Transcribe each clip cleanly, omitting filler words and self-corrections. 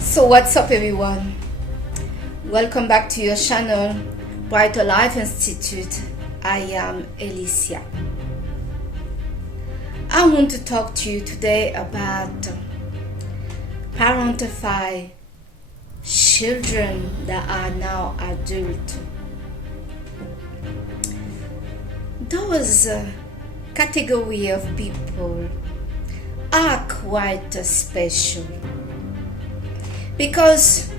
So what's up everyone? Welcome back to your channel, Brighter Life Institute. I am Alicia. I want to talk to you today about parentified children that are now adult. Those category of people are quite special because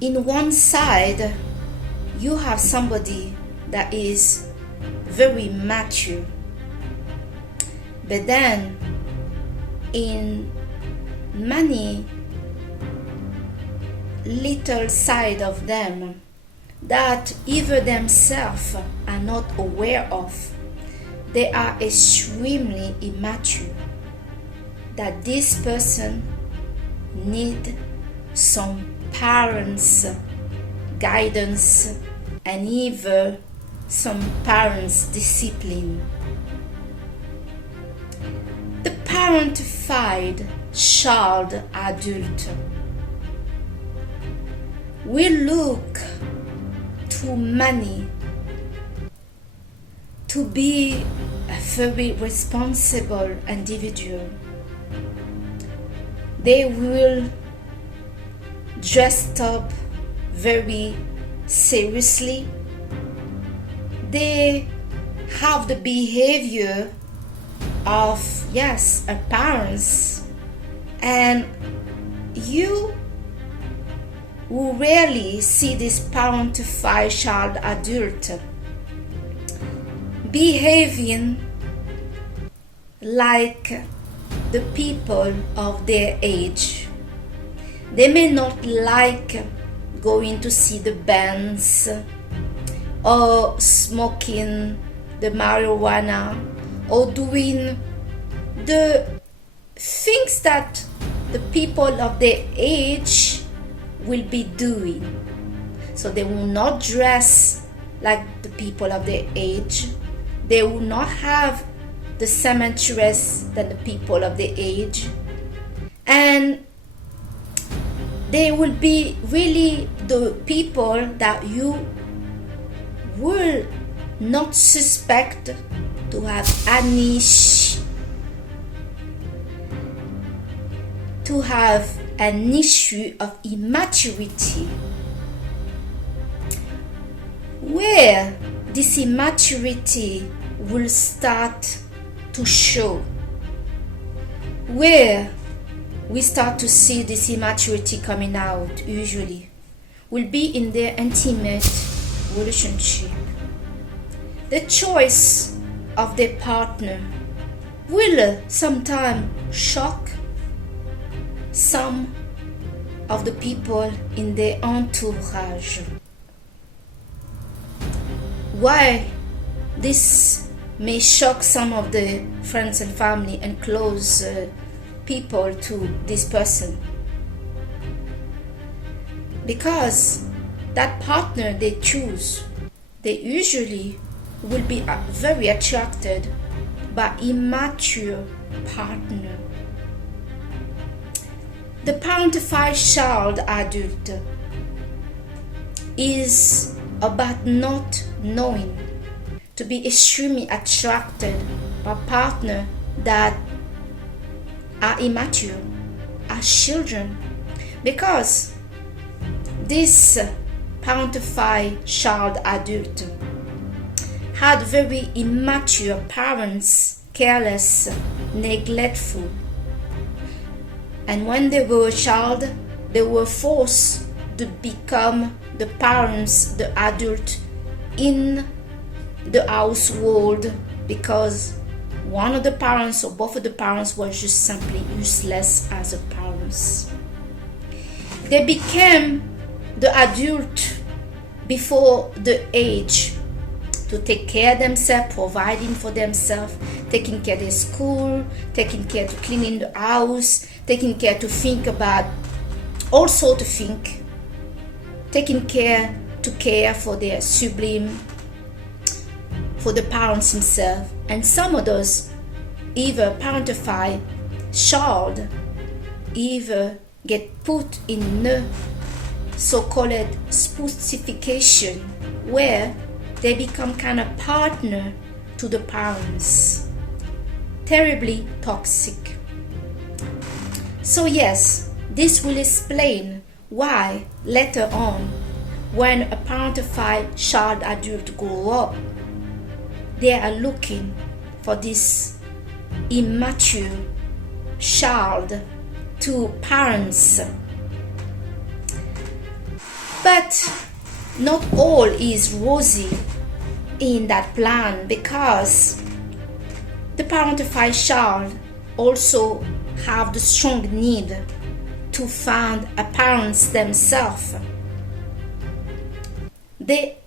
in one side you have somebody that is very mature, but then in many little side of them that either themselves are not aware of, they are extremely immature, that this person need some parents guidance and even some parents discipline. The parentified child adult will look to money to be a very responsible individual. They will dress up very seriously. They have the behavior of, yes, a parents, and you will rarely see this parentified child adult behaving like the people of their age. They may not like going to see the bands or smoking the marijuana or doing the things that the people of their age will be doing. So they will not dress like the people of their age. They will not have the same interests than the people of their age, and they will be really the people that you will not suspect to have an issue of immaturity, where this immaturity will start to show, where we start to see this immaturity coming out usually will be in their intimate relationship. The choice of their partner will sometimes shock some of the people in their entourage. Why this may shock some of the friends and family and close people to this person? Because that partner they choose, they usually will be very attracted by immature partner. The parentified child adult is about not knowing, to be extremely attracted by partner that are immature, as children, because this parentified child adult had very immature parents, careless, neglectful, and when they were a child, they were forced to become the parents, the adult in the household, because one of the parents or both of the parents was just simply useless as a parents. They became the adult before the age to take care of themselves, providing for themselves, taking care of their school, taking care to cleaning the house, taking care to think about also to think, taking care to care for their sibling, for the parents himself, and some of those either parentified child either get put in a so-called spousification, where they become kind of partner to the parents. Terribly toxic. So yes, this will explain why later on, when a parentified child adult grow up, they are looking for this immature child to parents. But not all is rosy in that plan, because the parentified child also have the strong need to find a parents themselves. They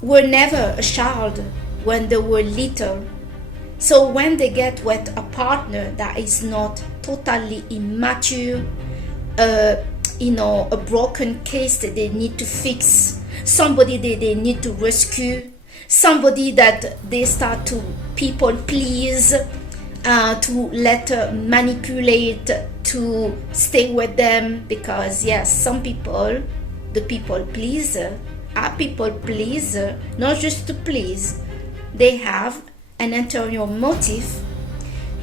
were never a child when they were little. So when they get with a partner that is not totally immature, a broken case that they need to fix, somebody that they need to rescue, somebody that they start to people please, to later manipulate to stay with them, because yes, some people, the people pleaser, are people pleaser, not just to please. They have an interior motive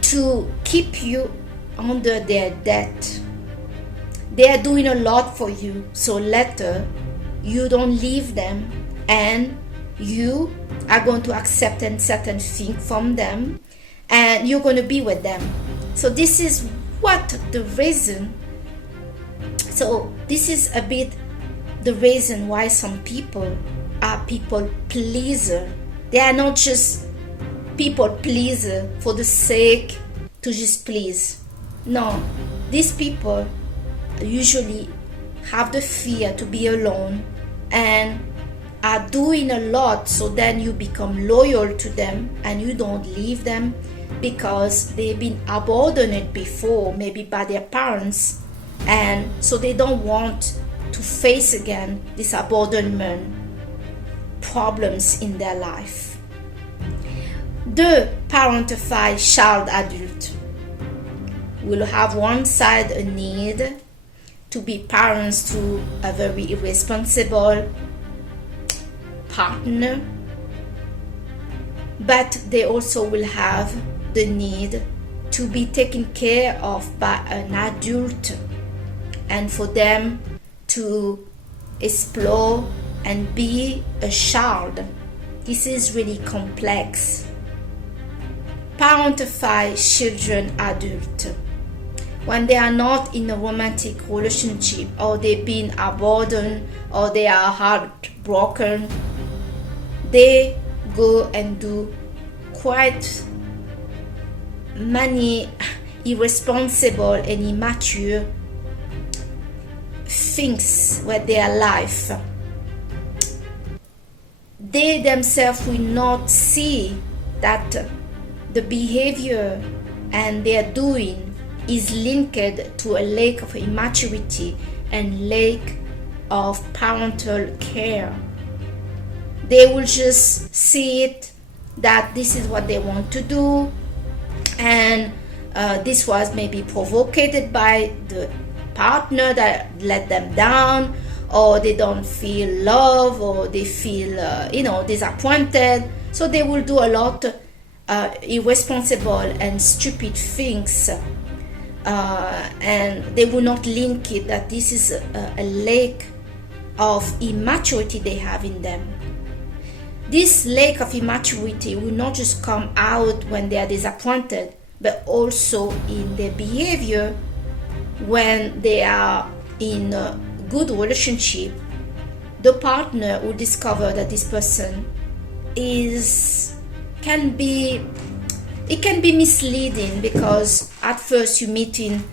to keep you under their debt. They are doing a lot for you, so later you don't leave them and you are going to accept a certain thing from them and you're going to be with them. So this is what the reason. So this is a bit the reason why some people are people pleaser. They are not just people pleaser for the sake to just please. No, these people usually have the fear to be alone and are doing a lot, so then you become loyal to them and you don't leave them because they've been abandoned before, maybe by their parents, and so they don't want to face again this abandonment problems in their life. The parentified child adult will have one side a need to be parents to a very irresponsible partner, but they also will have the need to be taken care of by an adult and for them to explore and be a child. This is really complex. Parentified children adult, when they are not in a romantic relationship, or they've been abandoned, or they are heartbroken, they go and do quite many irresponsible and immature things with their life. They themselves will not see that the behavior and their doing is linked to a lack of immaturity and lack of parental care. They will just see it that this is what they want to do, and this was maybe provoked by the partner that let them down, or they don't feel love, or they feel disappointed, so they will do a lot irresponsible and stupid things, and they will not link it that this is a lack of immaturity they have in them. This lack of immaturity will not just come out when they are disappointed, but also in their behavior when they are in a good relationship. The partner will discover that this person can be misleading, because at first you meet in,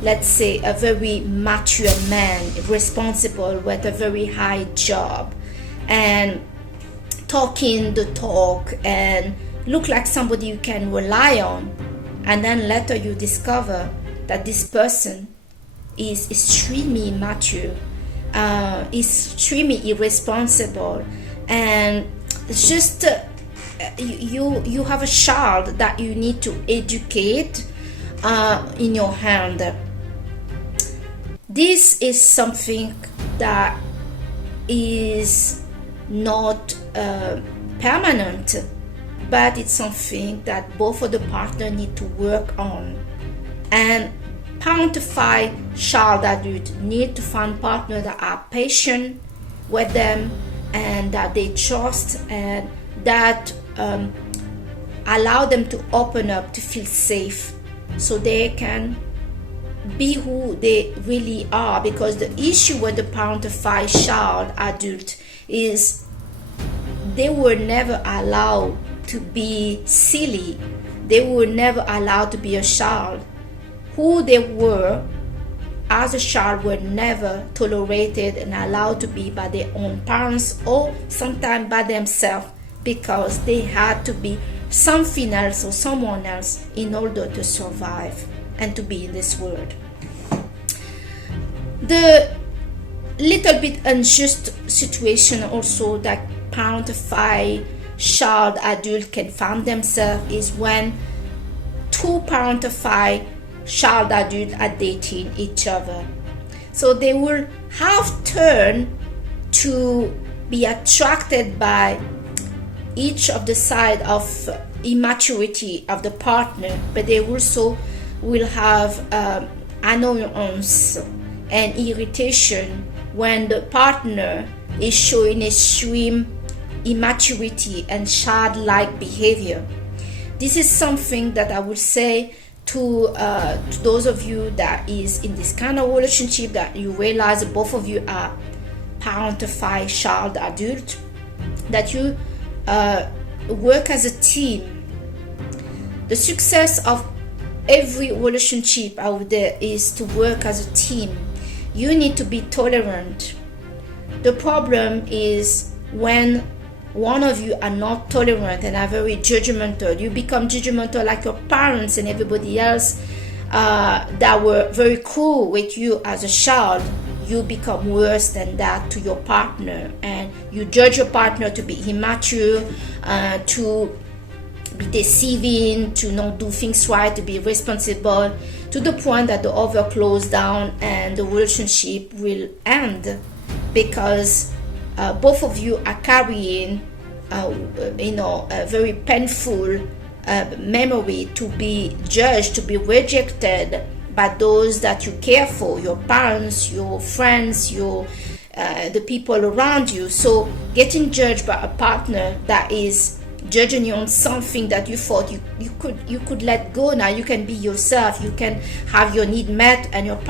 let's say, a very mature man, responsible with a very high job, and talking the talk and look like somebody you can rely on, and then later you discover that this person is extremely immature, extremely irresponsible, and it's just you have a child that you need to educate in your hand. This is something that is not permanent, but it's something that both of the partners need to work on. And parentified child adults need to find partners that are patient with them and that they trust and that allow them to open up, to feel safe, so they can be who they really are. Because the issue with the parentified child adult is they were never allowed to be silly. They were never allowed to be a child. Who they were as a child were never tolerated and allowed to be by their own parents or sometimes by themselves, because they had to be something else or someone else in order to survive and to be in this world. The little bit unjust situation also that parentified child adult can find themselves is when two parentified child adult are dating each other. So they will have turn to be attracted by each of the side of immaturity of the partner, but they also will have annoyance and irritation when the partner is showing extreme immaturity and childlike behavior. This is something that I would say to those of you that is in this kind of relationship, that you realize that both of you are parentified child adult, that you work as a team. The success of every relationship out there is to work as a team. You need to be tolerant. The problem is when one of you are not tolerant and are very judgmental. You become judgmental like your parents and everybody else that were very cool with you as a child. You become worse than that to your partner, and you judge your partner to be immature, to be deceiving, to not do things right, to be responsible, to the point that the over close down and the relationship will end, because both of you are carrying a very painful memory to be judged, to be rejected by those that you care for, your parents, your friends, the people around you. So getting judged by a partner that is judging you on something that you thought you could let go. Now you can be yourself, you can have your need met, and your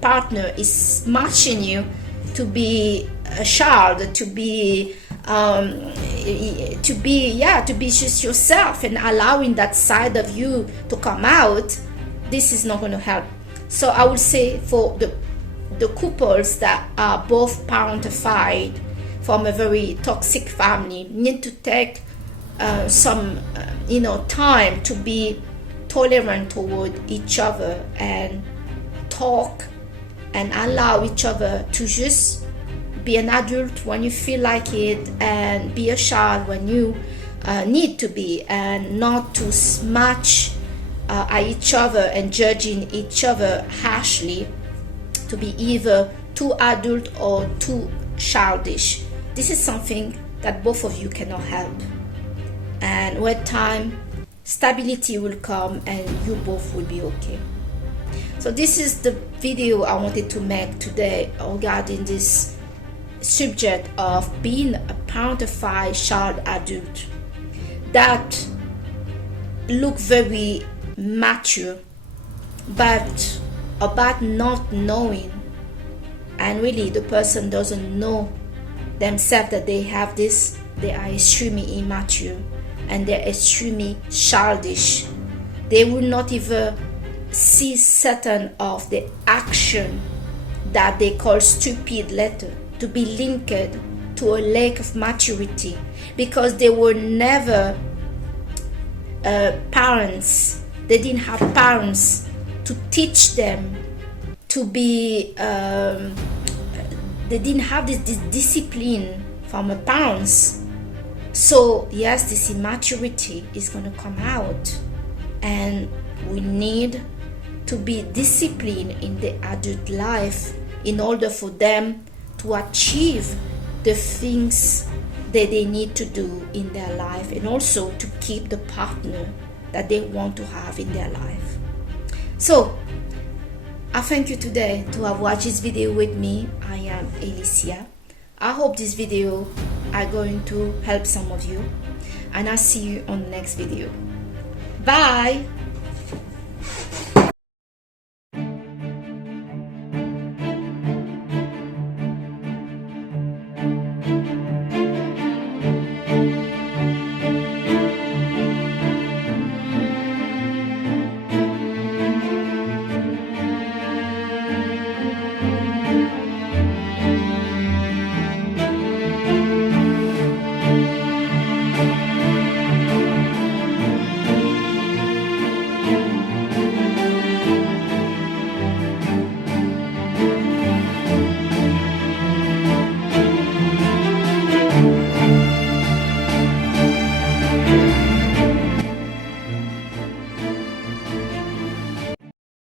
partner is smashing you to be a child, to be just yourself, and allowing that side of you to come out. This is not going to help. So I would say for the couples that are both parentified from a very toxic family, need to take some time to be tolerant toward each other and talk and allow each other to just be an adult when you feel like it, and be a child when you need to be, and not to smash at each other and judging each other harshly, to be either too adult or too childish. This is something that both of you cannot help, and with time stability will come and you both will be okay. So this is the video I wanted to make today regarding this subject of being a parentified child adult that look very mature, but about not knowing, and really the person doesn't know themselves that they have this. They are extremely immature and they're extremely childish. They will not even see certain of the action that they call stupid later to be linked to a lack of maturity, because they were never parents. They didn't have parents to teach them to be they didn't have this discipline from a parents. So yes, this immaturity is going to come out, and we need to be disciplined in the adult life in order for them to achieve the things that they need to do in their life, and also to keep the partner that they want to have in their life. So I thank you today to have watched this video with me. I am Alicia. I hope this video are going to help some of you, and I'll see you on the next video. Bye.